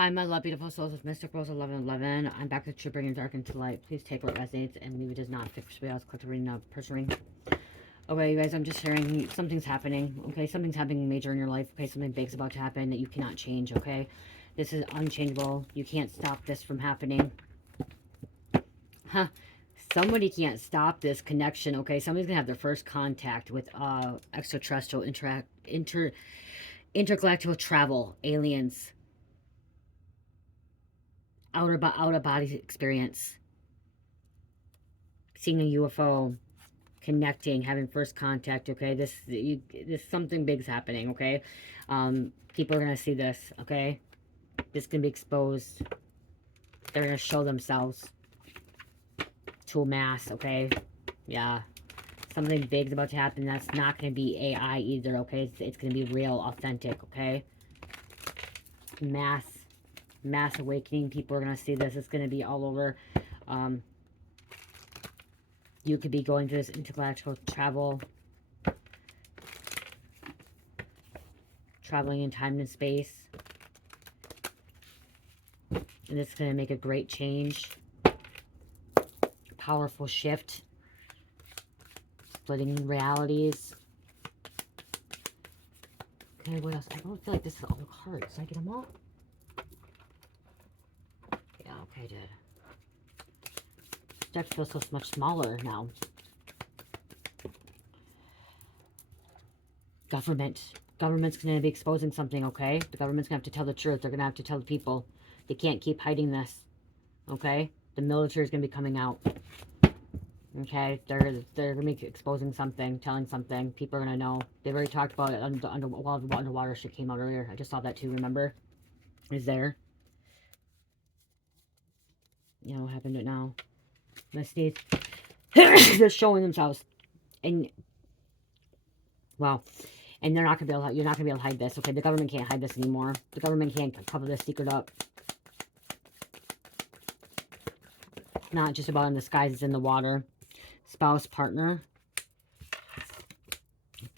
Hi, my love, beautiful souls of Mystic Rose 1111. I'm back with you, bringing dark into light. Please take what resonates and leave it does not fit for somebody else. Click the reading of person ring. Okay, you guys, I'm just sharing something's happening. Okay, something's happening major in your life. Okay, something big's about to happen that you cannot change. Okay, this is unchangeable. You can't stop this from happening. Huh. Somebody can't stop this connection. Okay, somebody's gonna have their first contact with extraterrestrial intergalactic travel, aliens, out of body experience, seeing a UFO, connecting, having first contact. Okay, this something big's happening. Okay, people are gonna see this. Okay, this can be exposed. They're gonna show themselves to a mass. Okay, yeah, something big's about to happen. That's not gonna be AI either. Okay, it's gonna be real, authentic. Okay, mass awakening. People are gonna see this. It's gonna be all over. You could be going through this intergalactic travel, traveling in time and space. And this is going to make a great change. Powerful shift. Splitting realities. Okay, what else? I don't feel like this is all the cards. Did I get them all? Yeah, okay, I did. This deck feels so much smaller now. Government's going to be exposing something, okay? The government's going to have to tell the truth. They're going to have to tell the people. They can't keep hiding this, okay? The military is going to be coming out. Okay, they're going to be exposing something, telling something. People are going to know. They've already talked about it. The underwater shit came out earlier. I just saw that too, remember? Is there. You know what happened to it now? Misties. They're showing themselves. And, well, and they're not going to be able to, you're not going to be able to hide this. Okay, the government can't hide this anymore. The government can't cover this secret up. It's not just about in the skies, it's in the water. Spouse, partner.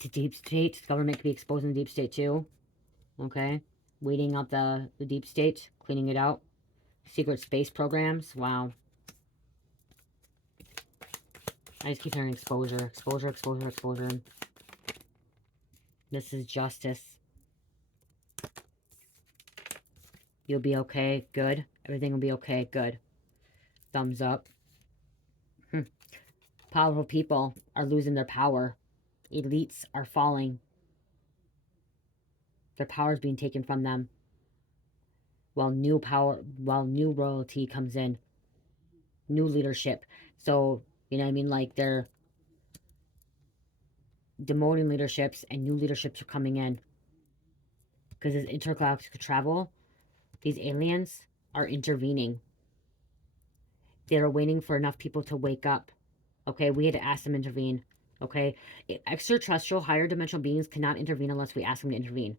To deep state. The government could be exposing the deep state too. Okay. Weeding out the deep state. Cleaning it out. Secret space programs. Wow. I just keep hearing exposure. Exposure, exposure, exposure. This is justice. You'll be okay. Good. Everything will be okay. Good. Thumbs up. Powerful people are losing their power. Elites are falling. Their power is being taken from them. While new royalty comes in. New leadership. So, you know what I mean? Like, they're demoting leaderships and new leaderships are coming in. Because as intergalactic travel, these aliens are intervening. They're waiting for enough people to wake up. Okay, we had to ask them to intervene. Okay, extraterrestrial, higher dimensional beings cannot intervene unless we ask them to intervene.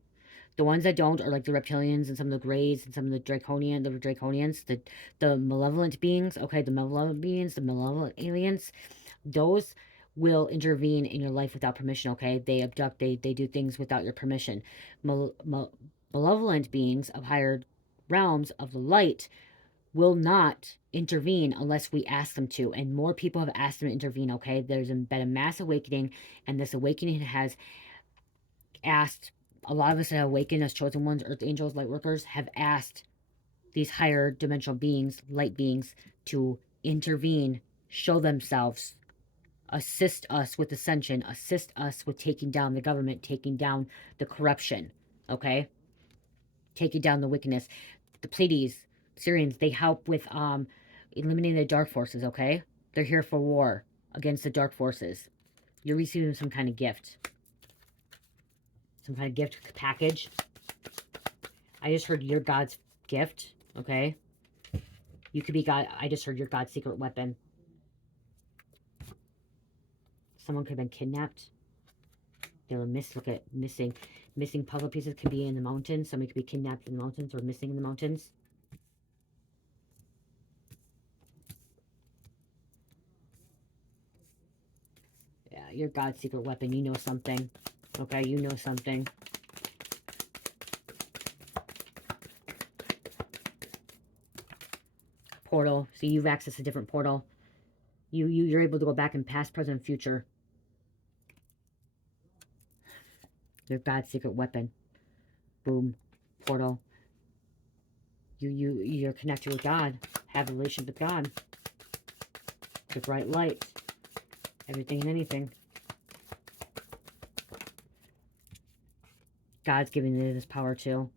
The ones that don't are like the reptilians and some of the greys and some of the draconians, the malevolent beings. Okay, the malevolent beings, the malevolent aliens. Those will intervene in your life without permission. Okay, they abduct, they do things without your permission. Malevolent beings of higher realms of the light will not intervene unless we ask them to. And more people have asked them to intervene, okay? There's been a mass awakening, and this awakening has asked, a lot of us that have awakened as chosen ones, earth angels, light workers, have asked these higher dimensional beings, light beings, to intervene, show themselves, assist us with ascension, assist us with taking down the government, taking down the corruption, okay? Taking down the wickedness. The Pleiades, Syrians, they help with eliminating the dark forces, okay? They're here for war against the dark forces. You're receiving some kind of gift. Some kind of gift package. I just heard your God's gift, okay? You could be God. I just heard your God's secret weapon. Someone could have been kidnapped. They were missing. Missing puzzle pieces could be in the mountains. Somebody could be kidnapped in the mountains or missing in the mountains. Yeah, your God's secret weapon. You know something. Okay, you know something. portal. So you've accessed a different portal. You're able to go back in past, present, and future. Your God's secret weapon. Boom. Portal. You're connected with God. Have a relationship with God. The bright light. Everything and anything. God's giving you this power too.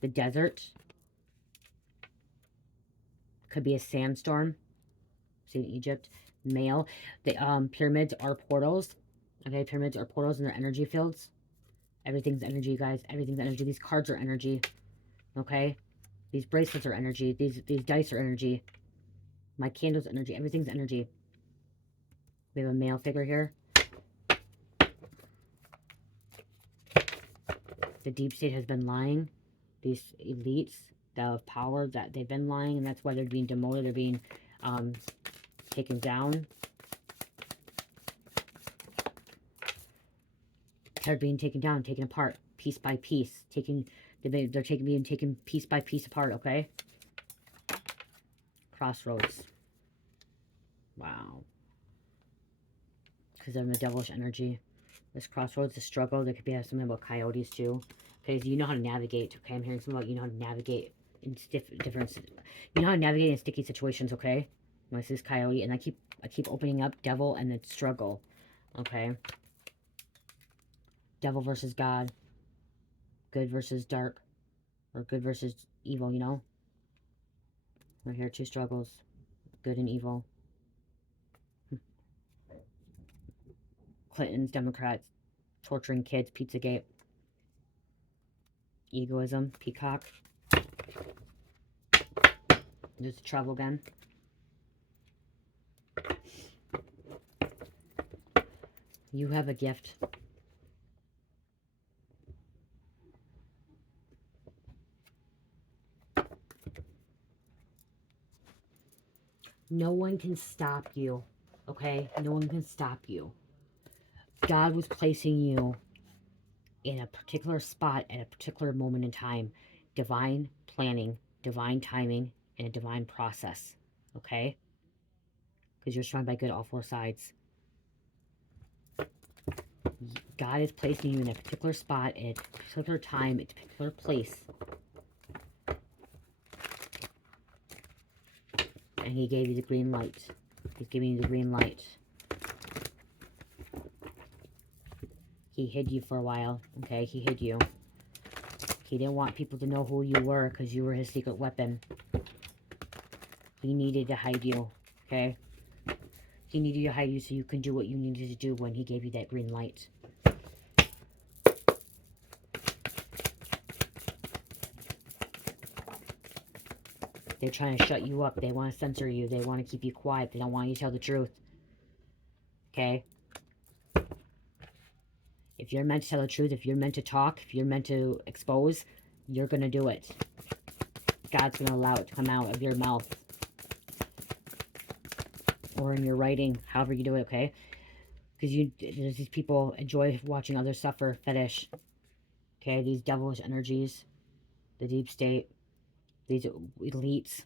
The desert. Could be a sandstorm. See in Egypt. Male. The pyramids are portals. Okay, pyramids are portals in their energy fields. Everything's energy, guys. Everything's energy. These cards are energy. Okay? These bracelets are energy. These dice are energy. My candle's energy. Everything's energy. We have a male figure here. The deep state has been lying. These elites that have power, that they've been lying, and that's why they're being demoted. They're being taken down. They're being taken down, taken apart, piece by piece. They're being taken piece by piece apart, okay? Crossroads. Wow. Because they're in the devilish energy. This crossroads, the struggle. There could be something about coyotes too. Okay, you know how to navigate. Okay, I'm hearing something about you know how to navigate in different. You know how to navigate in sticky situations. Okay, this is coyote, and I keep opening up devil and then struggle. Okay, devil versus God, good versus dark, or good versus evil. You know, right here, two struggles, good and evil. Clintons, Democrats, torturing kids, Pizzagate, egoism, peacock. There's the trouble again. You have a gift. No one can stop you. Okay? No one can stop you. God was placing you in a particular spot at a particular moment in time. Divine planning, divine timing, and a divine process. Okay? Because you're surrounded by good all four sides. God is placing you in a particular spot at a particular time, at a particular place. And he gave you the green light. He's giving you the green light. He hid you for a while, okay? He hid you. He didn't want people to know who you were because you were his secret weapon. He needed to hide you, okay? He needed to hide you so you can do what you needed to do when he gave you that green light. They're trying to shut you up. They want to censor you. They want to keep you quiet. They don't want you to tell the truth. Okay? If you're meant to tell the truth, if you're meant to talk, if you're meant to expose, you're going to do it. God's going to allow it to come out of your mouth. Or in your writing, however you do it, okay? Because there's these people enjoy watching others suffer, fetish. Okay? These devilish energies. The deep state. These elites.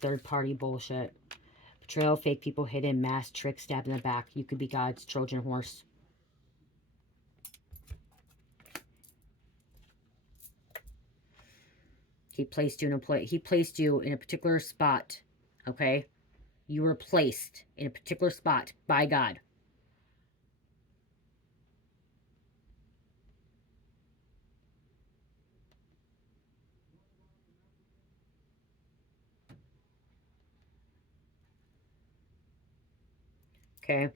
Third-party bullshit. Betrayal, fake people, hidden, mass, trick, stab in the back. You could be God's Trojan horse. He placed you in a particular spot. Okay? You were placed in a particular spot by God. Okay?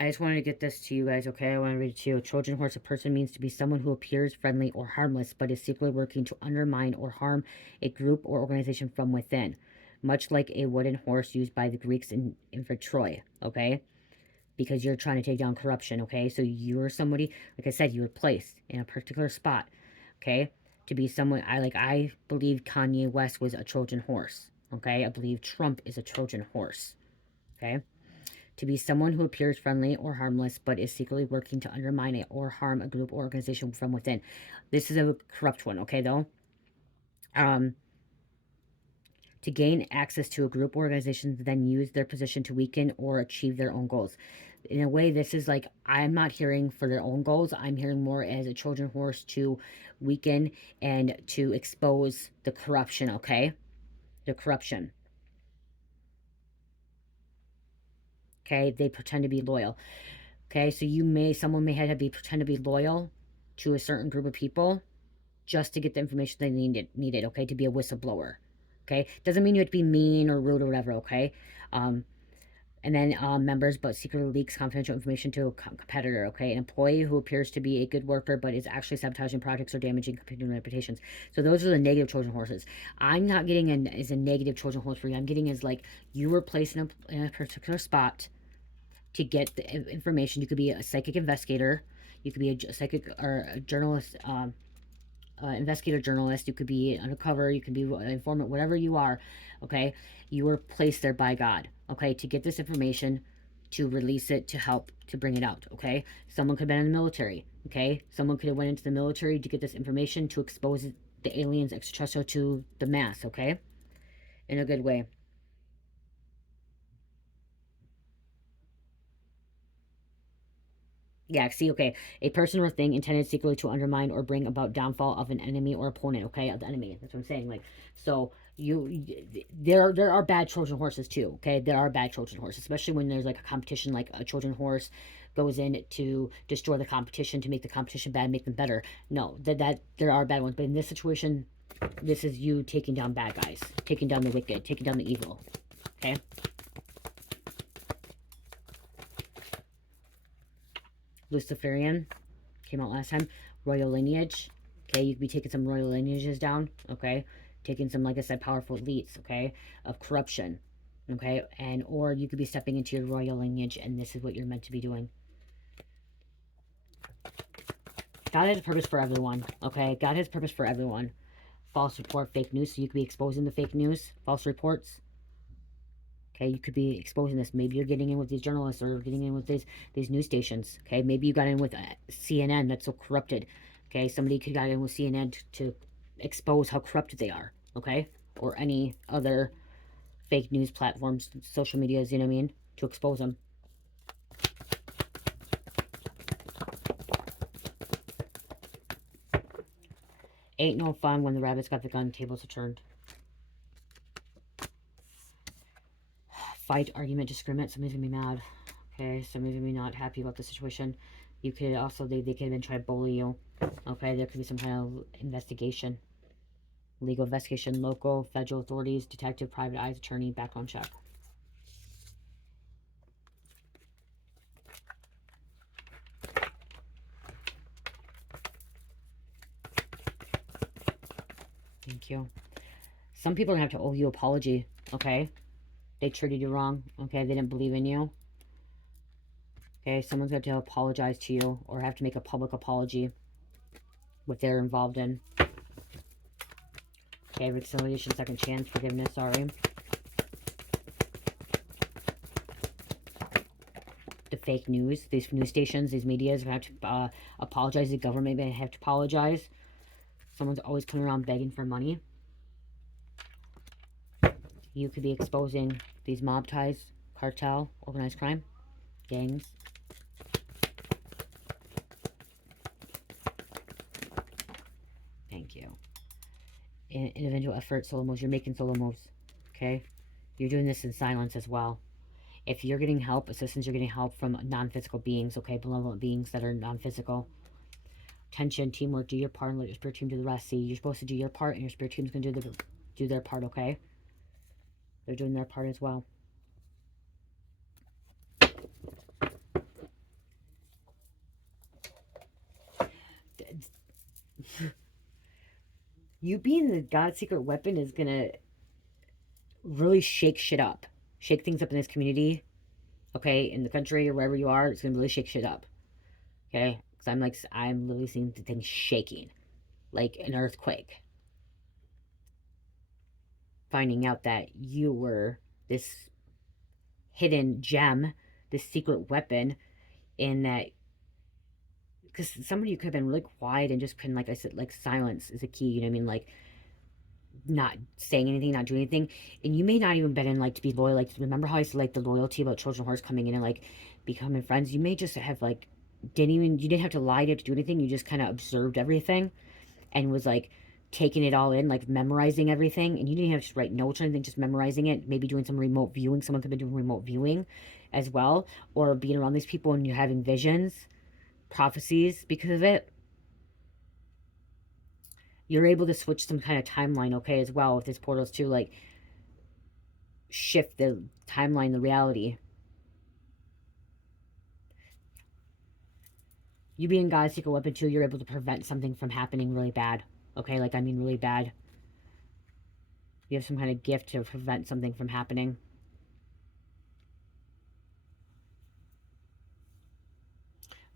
I just wanted to get this to you guys, okay? I want to read it to you. A Trojan horse, a person means to be someone who appears friendly or harmless, but is secretly working to undermine or harm a group or organization from within. Much like a wooden horse used by the Greeks in for Troy, okay? Because you're trying to take down corruption, okay? So you're somebody, like I said, you were placed in a particular spot, okay? To be someone, I believe Kanye West was a Trojan horse, okay? I believe Trump is a Trojan horse, okay? to be someone who appears friendly or harmless but is secretly working to undermine it or harm a group or organization from within. This is a corrupt one, okay, though? Um, to gain access to a group or organization, then use their position to weaken or achieve their own goals. In a way, this is like, I'm not hearing for their own goals. I'm hearing more as a Trojan horse to weaken and to expose the corruption, okay? The corruption. Okay, they pretend to be loyal. Okay, so someone may have to pretend to be loyal to a certain group of people just to get the information they needed, okay, to be a whistleblower. Okay, doesn't mean you have to be mean or rude or whatever, okay? Um, and then members but secretly leaks confidential information to a competitor, okay? An employee who appears to be a good worker but is actually sabotaging projects or damaging competing reputations. So those are the negative Trojan horses. I'm not getting as a negative Trojan horse for you. I'm getting as like you were placed in a particular spot to get the information. You could be a psychic investigator. You could be a psychic or a journalist, investigator journalist. You could be undercover. You could be an informant, whatever you are. Okay. You were placed there by God. Okay. To get this information, to release it, to help, to bring it out. Okay. Someone could have been in the military. Okay. Someone could have went into the military to get this information to expose the aliens extraterrestrial to the mass. Okay. In a good way. Yeah, see, okay. A person or thing intended secretly to undermine or bring about downfall of an enemy or opponent, okay? Of the enemy. That's what I'm saying. Like, so there are bad Trojan horses too, okay? There are bad Trojan horses, especially when there's like a competition, like a Trojan horse goes in to destroy the competition, to make the competition bad, make them better. No, that there are bad ones, but in this situation, this is you taking down bad guys, taking down the wicked, taking down the evil, okay? Luciferian came out last time. Royal lineage. Okay, you could be taking some royal lineages down. Okay, taking some, like I said, powerful elites. Okay, of corruption. Okay, and or you could be stepping into your royal lineage, and this is what you're meant to be doing. God has a purpose for everyone. Okay, God has purpose for everyone. False report, fake news. So you could be exposing the fake news, false reports. Okay, you could be exposing this. Maybe you're getting in with these journalists or getting in with these news stations. Okay, maybe you got in with CNN that's so corrupted. Okay, somebody could got in with CNN to expose how corrupted they are. Okay, or any other fake news platforms, social medias. You know what I mean? To expose them. Ain't no fun when the rabbit's got the gun. Tables are turned. Fight, argument, discriminate. Somebody's gonna be mad. Okay, somebody's gonna be not happy about the situation. You could also, they could even try to bully you. Okay, there could be some kind of investigation. Legal investigation, local, federal authorities, detective, private eyes, attorney, background check. Thank you. Some people are gonna have to owe you an apology, okay? They treated you wrong, okay? They didn't believe in you. Okay, someone's got to apologize to you or have to make a public apology what they're involved in. Okay, reconciliation, second chance, forgiveness, sorry. The fake news, these news stations, these medias have to apologize. The government may have to apologize. Someone's always coming around begging for money. You could be exposing these mob ties, cartel, organized crime, gangs. Thank you. Individual effort, solo moves. You're making solo moves. Okay? You're doing this in silence as well. If you're getting help, assistance, you're getting help from non-physical beings, okay? Benevolent beings that are non-physical. Tension, teamwork, do your part and let your spirit team do the rest. See, you're supposed to do your part and your spirit team's going to do their part, okay? They're doing their part as well. You being the God secret weapon is going to really shake shit up. Shake things up in this community, okay? In the country or wherever you are, it's going to really shake shit up, okay? Because I'm literally seeing things shaking. Like an earthquake. Finding out that you were this hidden gem this secret weapon, in that, because somebody could have been really quiet and just couldn't, like I said, like silence is a key, you know what I mean? Like not saying anything, not doing anything. And you may not even been in, like, to be loyal. Like, remember how I said, like, the loyalty about Trojan horse coming in and, like, becoming friends? You may just have, like, you didn't have to lie to do anything. You just kind of observed everything and was, like, taking it all in, like, memorizing everything. And you didn't have to write notes or anything, just memorizing it. Maybe doing some remote viewing. Someone could be doing remote viewing as well, or being around these people and you're having visions, prophecies because of it. You're able to switch some kind of timeline, okay, as well with this portals too, like shift the timeline, the reality. You being God's secret weapon too, you're able to prevent something from happening really bad. Okay, like, I mean really bad. You have some kind of gift to prevent something from happening.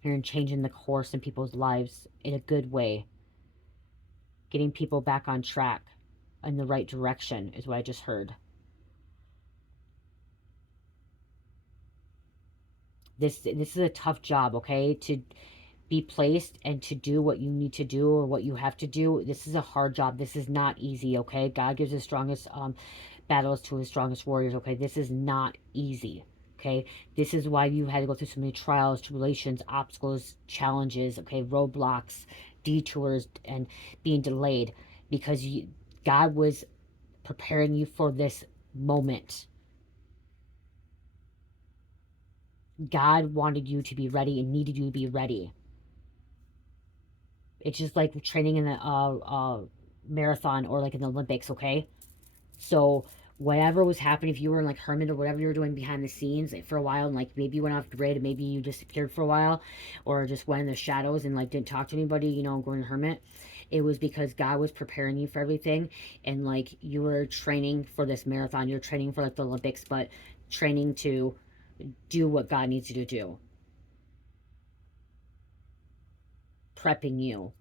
You're changing the course in people's lives in a good way. Getting people back on track in the right direction is what I just heard. This is a tough job, okay? To be placed and to do what you need to do or what you have to do. This is a hard job. This is not easy, okay? God gives his strongest battles to his strongest warriors, okay? This is not easy, okay? This is why you had to go through so many trials, tribulations, obstacles, challenges, okay? Roadblocks, detours, and being delayed, because God was preparing you for this moment. God wanted you to be ready and needed you to be ready. It's just like training in a marathon or like in the Olympics, okay? So whatever was happening, if you were in like hermit or whatever you were doing behind the scenes for a while, and like maybe you went off grid, maybe you disappeared for a while, or just went in the shadows and like didn't talk to anybody, you know, going hermit, it was because God was preparing you for everything. And like you were training for this marathon, you're training for like the Olympics, but training to do what God needs you to do, prepping you.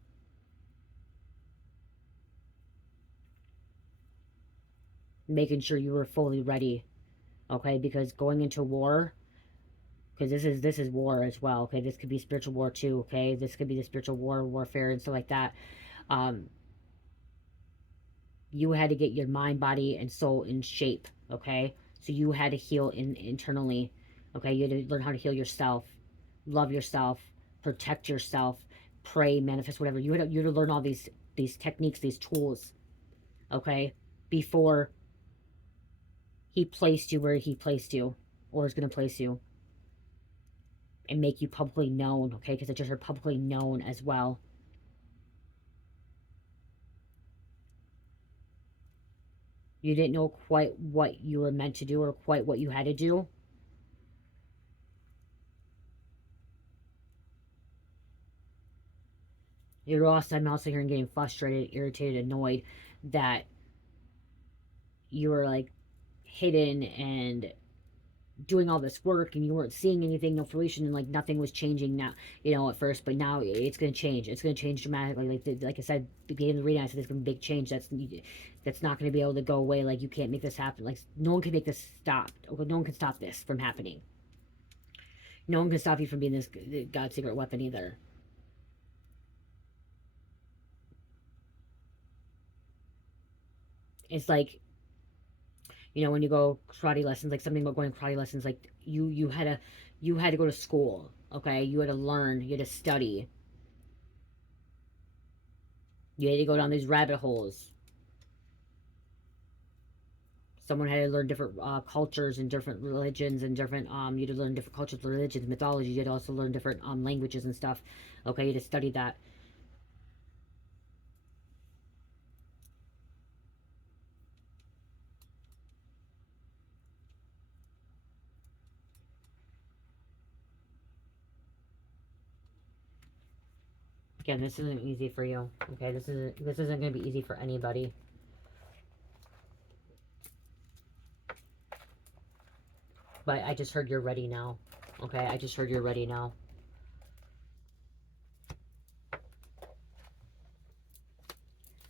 Making sure you were fully ready, okay? Because going into war, because this is war as well, okay? This could be spiritual war too, okay? This could be the spiritual warfare and stuff like that. Um, you had to get your mind, body, and soul in shape, okay? So you had to heal internally, okay? You had to learn how to heal yourself, love yourself, protect yourself, pray, manifest, whatever. You had to learn all these techniques, these tools, okay? Before he placed you where he placed you, or is going to place you, and make you publicly known, okay? Because I just heard publicly known as well. You didn't know quite what you were meant to do or quite what you had to do. I'm also hearing getting frustrated, irritated, annoyed that you were like hidden and doing all this work and you weren't seeing anything, no fruition, and like nothing was changing now, you know, at first, but now it's going to change. It's going to change dramatically. Like I said, beginning of the reading, I said there's going to be a big change. That's not going to be able to go away. Like, you can't make this happen. Like, no one can make this stop. No one can stop this from happening. No one can stop you from being this God's secret weapon either. It's like, you know, when you go karate lessons, like something about going karate lessons, like you had to go to school, okay? You had to learn, you had to study, you had to go down these rabbit holes. Someone had to learn different cultures and different religions and different you had to learn different cultures, religions, mythology. You had to also learn different languages and stuff, okay? You had to study that. Again, this isn't easy for you, okay? This isn't going to be easy for anybody. But I just heard you're ready now, okay? I just heard you're ready now.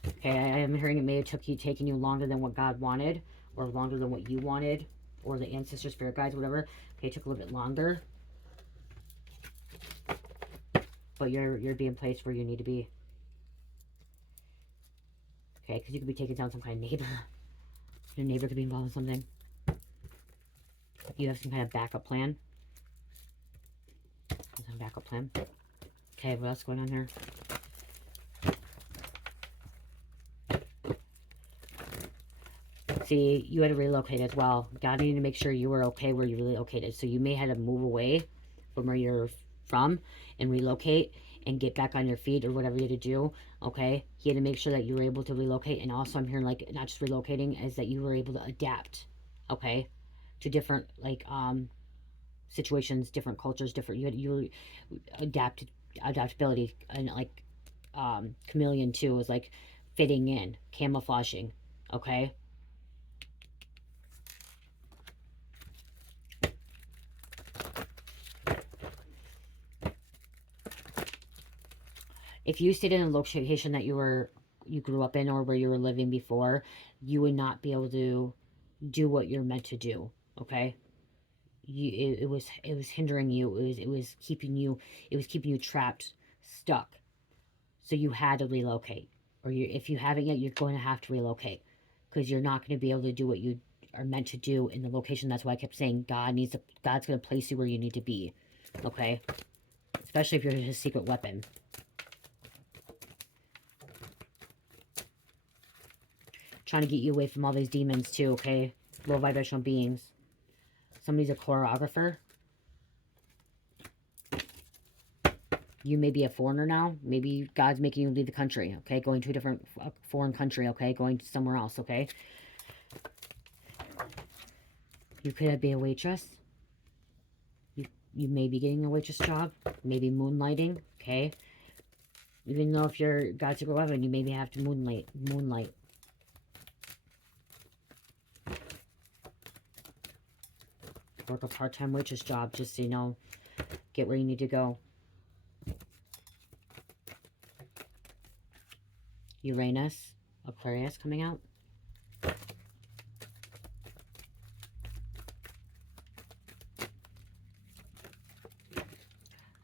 Okay, I am hearing it may have taken you longer than what God wanted, or longer than what you wanted. or the ancestors, spirit guides, whatever. Okay, it took a little bit longer. But you're being placed where you need to be. Okay, because you could be taking down some kind of neighbor. Your neighbor could be involved in something. You have some kind of backup plan. Some backup plan. Okay, what else is going on here? See, you had to relocate as well. God needed to make sure you were okay where you relocated. So you may have to move away from where you're from and relocate and get back on your feet or whatever you had to do. Okay, he had to make sure that you were able to relocate. And also I'm hearing like not just relocating, is that you were able to adapt, okay, to different like situations, different cultures, different, you adaptability, and like chameleon too was like fitting in, camouflaging. Okay, if you stayed in a location that you grew up in or where you were living before, you would not be able to do what you're meant to do. Okay, it was hindering you. It was keeping you, it was keeping you trapped, stuck. So you had to relocate, or if you haven't yet, you're going to have to relocate, because you're not going to be able to do what you are meant to do in the location. That's why I kept saying God's going to place you where you need to be. Okay, especially if you're his secret weapon. Trying to get you away from all these demons too, okay? Low vibrational beings. Somebody's a choreographer. You may be a foreigner now. Maybe God's making you leave the country, okay? Going to a different foreign country, okay? Going somewhere else, okay? You could be a waitress. You may be getting a waitress job. Maybe moonlighting, okay? Even though if you're God's secret weapon, you maybe have to moonlight. Work a part-time waitress job just so you know, get where you need to go. Uranus, Aquarius coming out.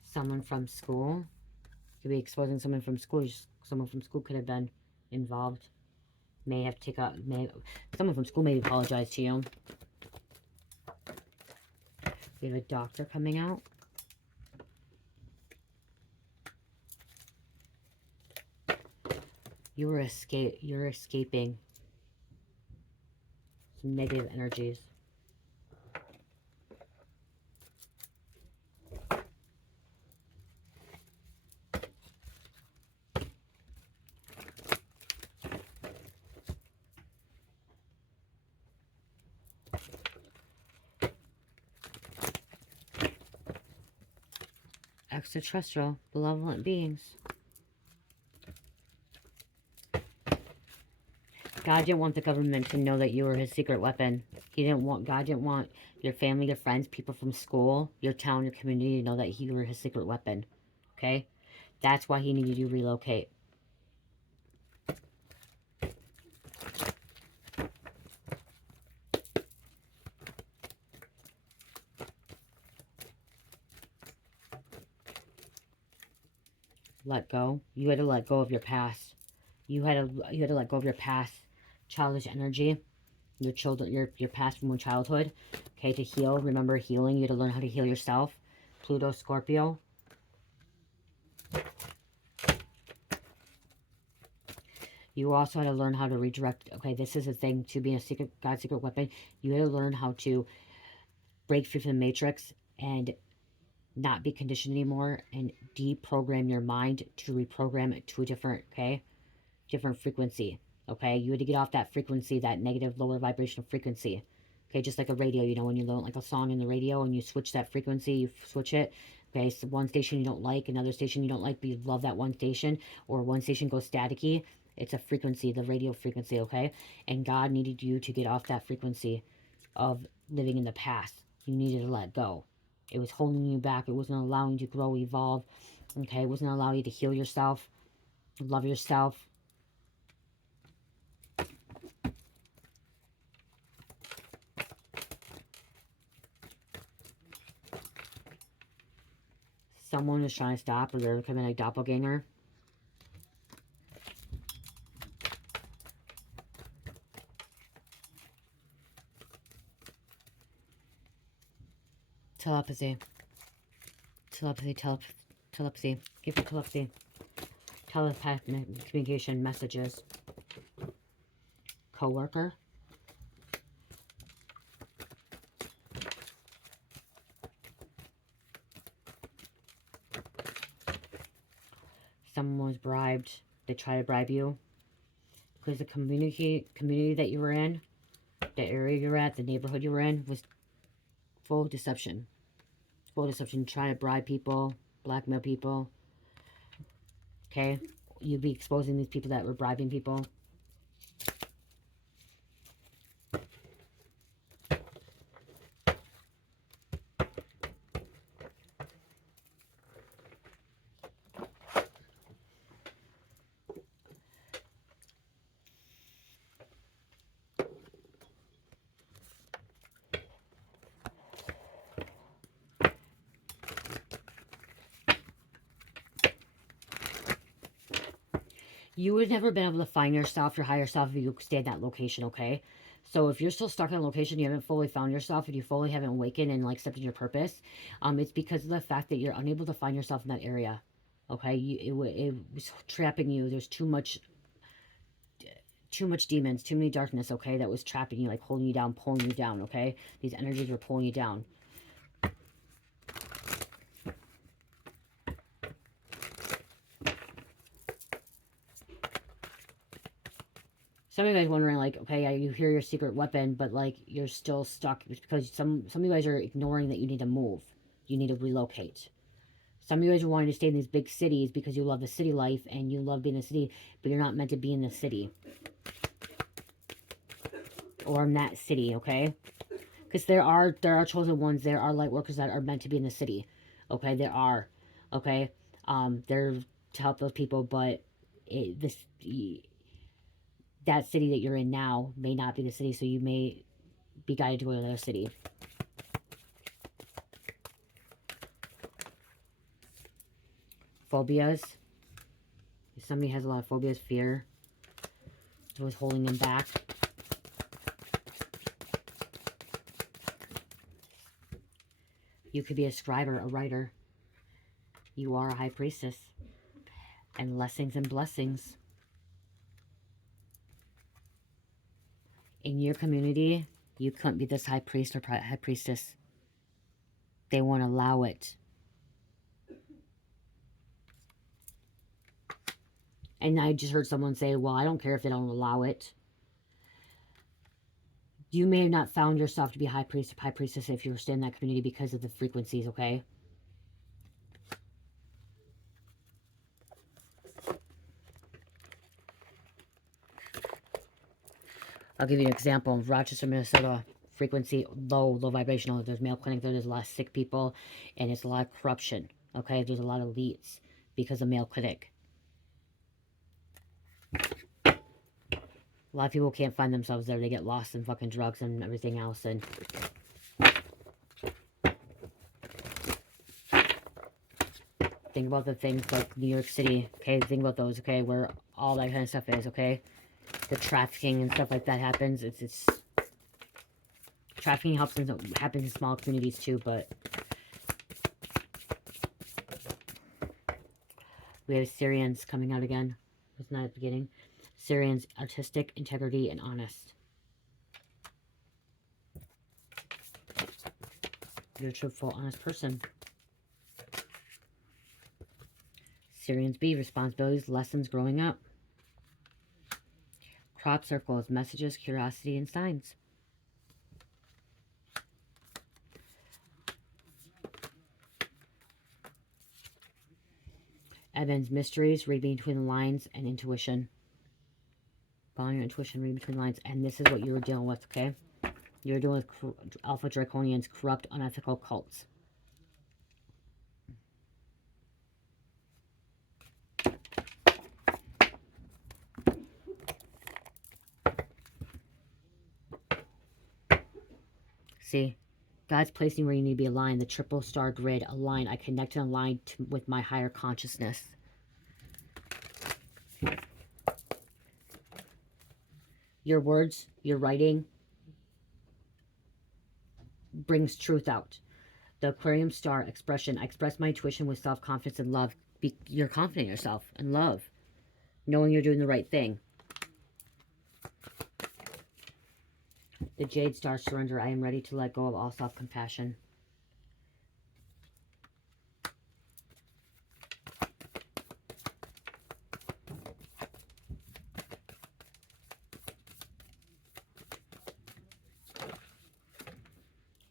Someone from school. Could be exposing someone from school. Someone from school could have been involved. May have to take out, someone from school may apologize to you. We have a doctor coming out. You're escaping some negative energies. Extraterrestrial, benevolent beings. God didn't want the government to know that you were his secret weapon. God didn't want your family, your friends, people from school, your town, your community to know that you were his secret weapon. Okay? That's why he needed you to relocate. Let go. You had to let go of your past. You had to let go of your past childish energy, your children, your past from childhood. Okay, to heal. Remember healing. You had to learn how to heal yourself. Pluto, Scorpio. You also had to learn how to redirect. Okay, this is a thing to be a God's secret weapon. You had to learn how to break free from the matrix and not be conditioned anymore and deprogram your mind to reprogram it to a different frequency. Okay, you had to get off that frequency, that negative, lower vibrational frequency. Okay, just like a radio, you know, when you learn like a song in the radio and you switch that frequency, you switch it. Okay, so one station you don't like, another station you don't like, but you love that one station, or one station goes staticky. It's a frequency, the radio frequency, okay? And God needed you to get off that frequency of living in the past. You needed to let go. It was holding you back. It wasn't allowing you to grow, evolve. Okay, it wasn't allowing you to heal yourself, love yourself. Someone is trying to stop, or they're becoming a doppelganger. Telepathy. Telepathy. Telepathy. Give me telepathy. Telepathic communication messages. Co-worker. Someone was bribed. They try to bribe you. Because the community that you were in, the area you were at, the neighborhood you were in, was full of deception. Full of deception. Trying to bribe people, blackmail people. Okay? You'd be exposing these people that were bribing people. You would never been able to find yourself, your higher self, if you stay in that location, okay? So if you're still stuck in a location, you haven't fully found yourself, and you fully haven't awakened and like accepted your purpose, it's because of the fact that you're unable to find yourself in that area, okay? It was trapping you. There's too much demons, too many darkness, okay? That was trapping you, like holding you down, pulling you down, okay? These energies were pulling you down. Some of you guys wondering, like, okay, yeah, you hear your secret weapon, but like you're still stuck. It's because some of you guys are ignoring that you need to move. You need to relocate. Some of you guys are wanting to stay in these big cities because you love the city life and you love being in the city, but you're not meant to be in the city. Or in that city, okay? Because there are chosen ones, there are light workers that are meant to be in the city. Okay, there are. Okay? They're to help those people, but that city that you're in now may not be the city, so you may be guided to another city. Phobias. If somebody has a lot of phobias, fear, it was holding them back. You could be a scribe or a writer. You are a high priestess. And blessings and blessings. In your community, you couldn't be this high priest or high priestess. They won't allow it. And I just heard someone say, well, I don't care if they don't allow it. You may have not found yourself to be a high priest or high priestess if you were still in that community because of the frequencies, okay? I'll give you an example. Rochester, Minnesota, frequency low vibrational. There's male clinic there. There's a lot of sick people, and it's a lot of corruption. Okay, there's a lot of elites because of male clinic. A lot of people can't find themselves there. They get lost in fucking drugs and everything else. And think about the things like New York City. Okay, think about those. Okay, where all that kind of stuff is. Okay, the trafficking and stuff like that happens. It's trafficking happens in small communities too, but we have Syrians coming out again. Wasn't that at the beginning? Syrians, artistic, integrity, and honest. You're a truthful, honest person. Syrians B, responsibilities, lessons growing up. Crop circles, messages, curiosity, and signs. Evans, mysteries, read between the lines, and intuition. Following your intuition, read between the lines. And this is what you were dealing with, okay? You were dealing with Alpha Draconians, corrupt, unethical cults. See? God's placing where you need to be aligned. The triple star grid, aligned. I connect and align with my higher consciousness. Your words, your writing brings truth out. The Aquarium star expression. I express my intuition with self-confidence and love. You're confident in yourself and love. Knowing you're doing the right thing. The Jade star, surrender. I am ready to let go of all self-compassion.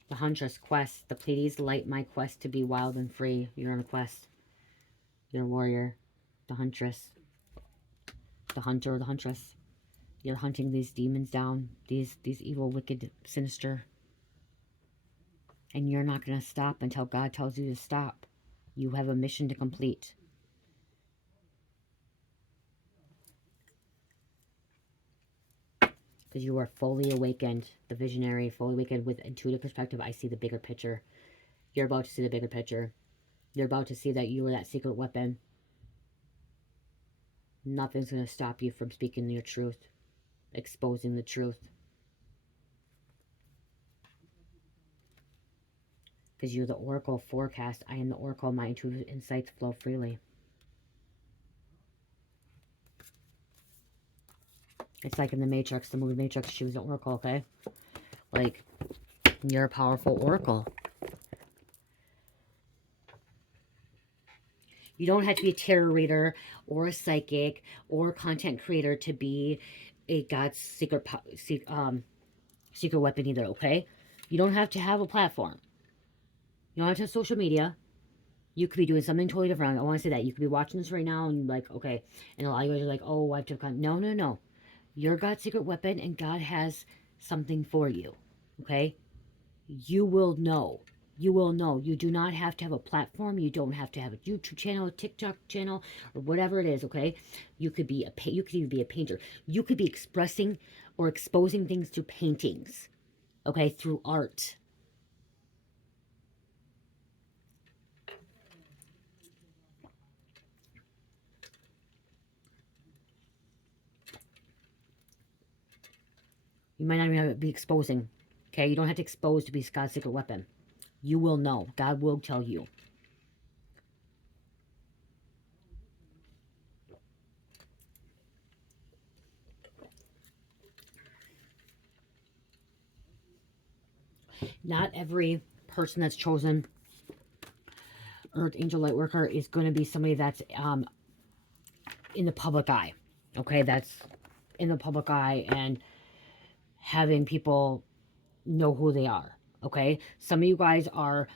The Huntress quest. The Pleiades light my quest to be wild and free. You're on a quest. You're a warrior. The Huntress. The hunter or the huntress. You're hunting these demons down. These evil, wicked, sinister. And you're not going to stop until God tells you to stop. You have a mission to complete. Because you are fully awakened. The visionary, fully awakened with intuitive perspective. I see the bigger picture. You're about to see the bigger picture. You're about to see that you are that secret weapon. Nothing's going to stop you from speaking your truth. Exposing the truth. Because you're the oracle forecast. I am the oracle. My intuitive insights flow freely. It's like in the Matrix, the movie Matrix, she was an oracle, okay? Like, you're a powerful oracle. You don't have to be a tarot reader or a psychic or a content creator to be a God's secret weapon either, okay? You don't have to have a platform. You don't have to have social media. You could be doing something totally different. I want to say that. You could be watching this right now and like, okay. And a lot of you guys are like, oh, I have to have content. No, no, no. You're God's secret weapon and God has something for you, okay? You will know. You will know. You do not have to have a platform. You don't have to have a YouTube channel, a TikTok channel, or whatever it is, okay? You could be you could even be a painter. You could be expressing or exposing things through paintings, okay? Through art. You might not even have to be exposing, okay? You don't have to expose to be God's secret weapon. You will know. God will tell you. Not every person that's chosen Earth Angel Lightworker is going to be somebody that's in the public eye. Okay, that's in the public eye and having people know who they are. Okay, some of you guys are,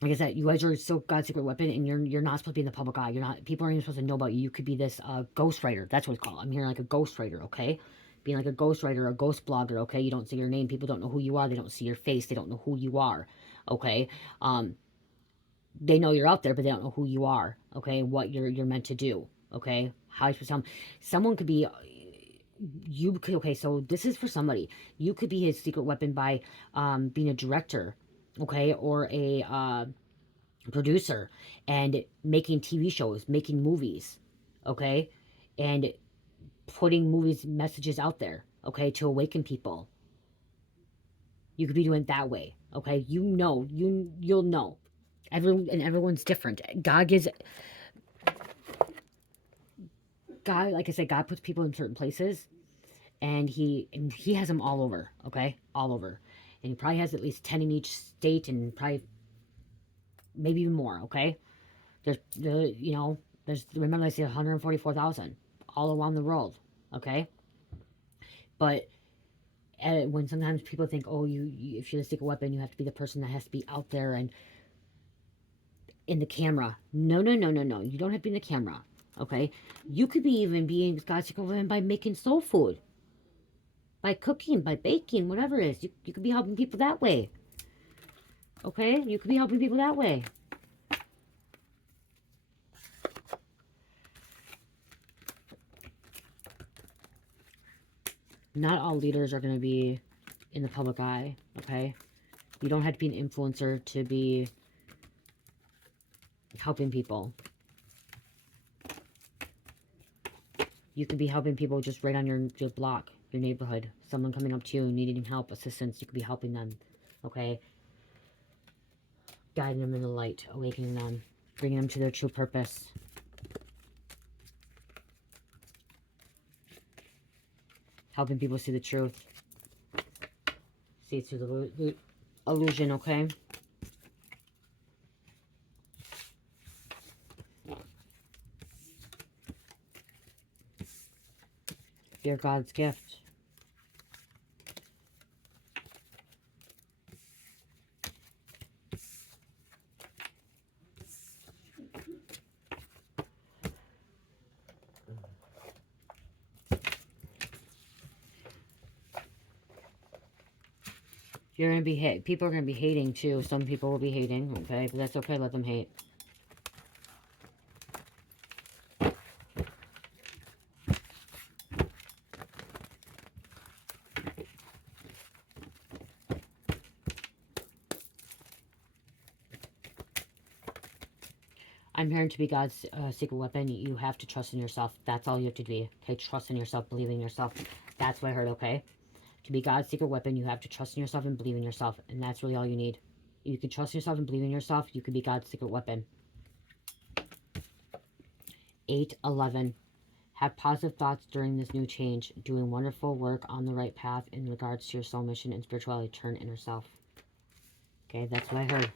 like I said, you guys are still God's secret weapon, and you're not supposed to be in the public eye. You're not. People aren't even supposed to know about you. You could be this ghostwriter. That's what it's called. I'm hearing like a ghostwriter. Okay, being like a ghostwriter, a ghost blogger. Okay, you don't see your name. People don't know who you are. They don't see your face. They don't know who you are. Okay, they know you're out there, but they don't know who you are. Okay, what you're meant to do. Okay, how you supposed to tell them? Someone could be. You could, okay, so this is for somebody. You could be his secret weapon by being a director, okay, or a producer, and making TV shows, making movies, okay, and putting movies messages out there, okay, to awaken people. You could be doing it that way, okay. You'll know. Everyone's different. God, like I said, God puts people in certain places, and he has them all over, okay, all over, and he probably has at least 10 in each state, and probably maybe even more, okay. There's remember I said 144,000 all around the world, okay. But when sometimes people think, oh, you if you're the secret weapon, you have to be the person that has to be out there and in the camera. No, no, no, no, no. You don't have to be in the camera, okay. You could be even being God's secret weapon by making soul food, by cooking, by baking, whatever it is. You could be helping people that way. Okay? You could be helping people that way. Not all leaders are going to be in the public eye. Okay? You don't have to be an influencer to be helping people. You could be helping people just right on your block, your neighborhood. Someone coming up to you needing help, assistance, you could be helping them. Okay? Guiding them in the light, awakening them, bringing them to their true purpose. Helping people see the truth. See it through the illusion, okay? You're God's gift. You're going to be people are going to be hating too. Some people will be hating, okay? But that's okay, let them hate. I'm hearing to be God's secret weapon. You have to trust in yourself. That's all you have to be. Okay, trust in yourself, believe in yourself. That's what I heard, okay? To be God's secret weapon, you have to trust in yourself and believe in yourself. And that's really all you need. You can trust yourself and believe in yourself. You can be God's secret weapon. 8:11. Have positive thoughts during this new change. Doing wonderful work on the right path in regards to your soul mission and spirituality. Turn inner self. Okay, that's what I heard.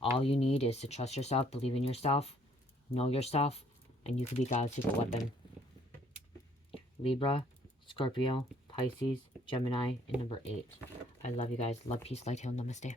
All you need is to trust yourself, believe in yourself, know yourself, and you can be God's secret weapon. Libra, Scorpio, Pisces, Gemini, and number 8. I love you guys. Love, peace, light, heal, namaste.